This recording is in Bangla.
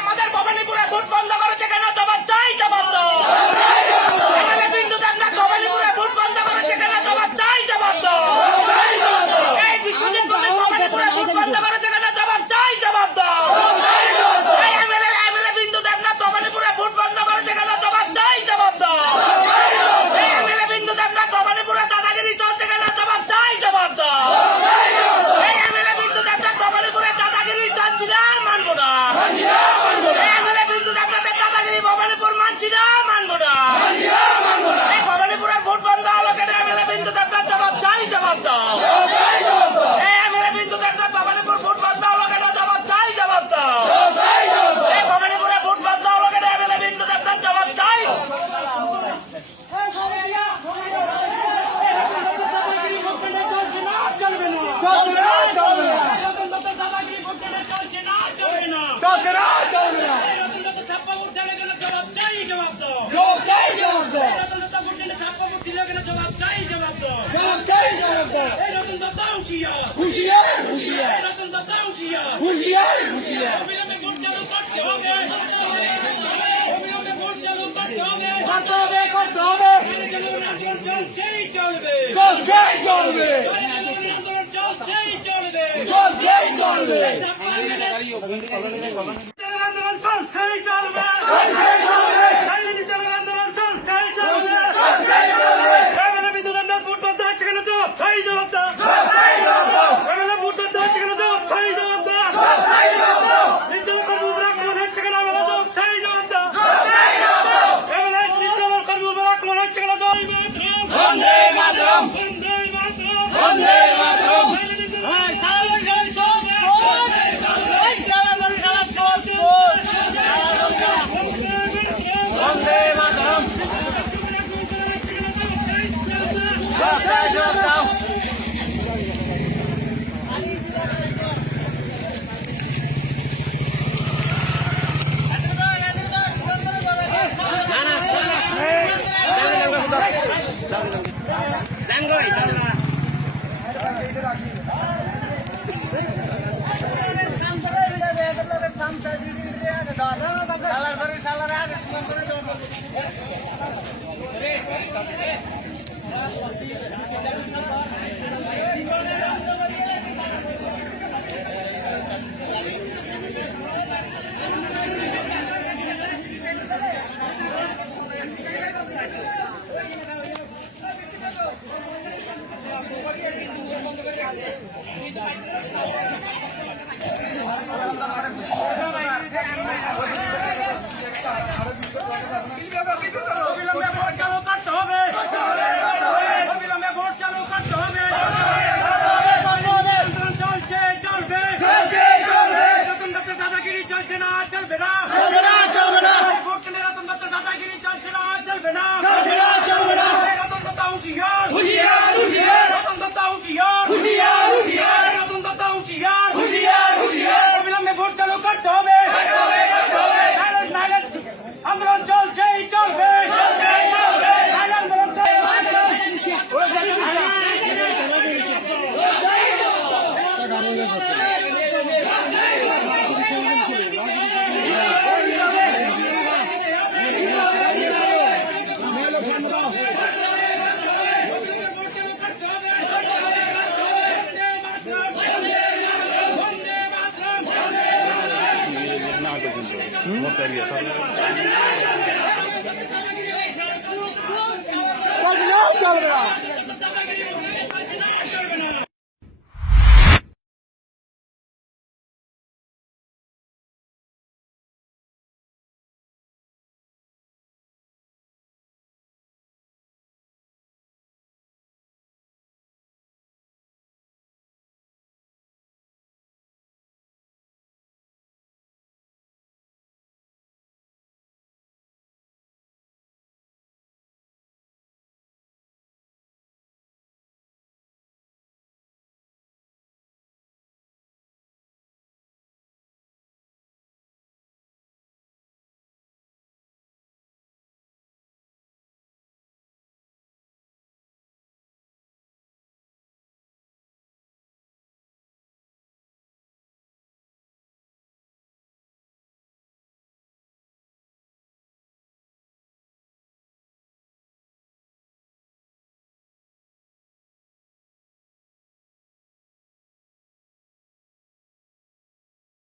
আমাদের ভবানীপুরে ভোট বন্ধ করেছে কেন? চাই জবাব দাও। জবাব চাই জবাব দাও। এই রতন দাদা হুঁশিয়ার। হুঁশিয়ার হুঁশিয়ার এই রতন দাদা হুঁশিয়ার। হুঁশিয়ার। হুঁশিয়ার অবিলম্বে কোর্ট চালু করতে হবে। অবিলম্বে কোর্ট চালু করতে হবে। করতে হবে করতে হবে। আন্দোলন চলছেই চলবে। চলছেই চলবে। আন্দোলন চলছেই চলবে। চলছেই চলবে। আন্দোলন চলছেই চলবে। চলছেই চলবে। ねえ、大丈夫ねえ。বিল বাবা বিল বাবা Montería.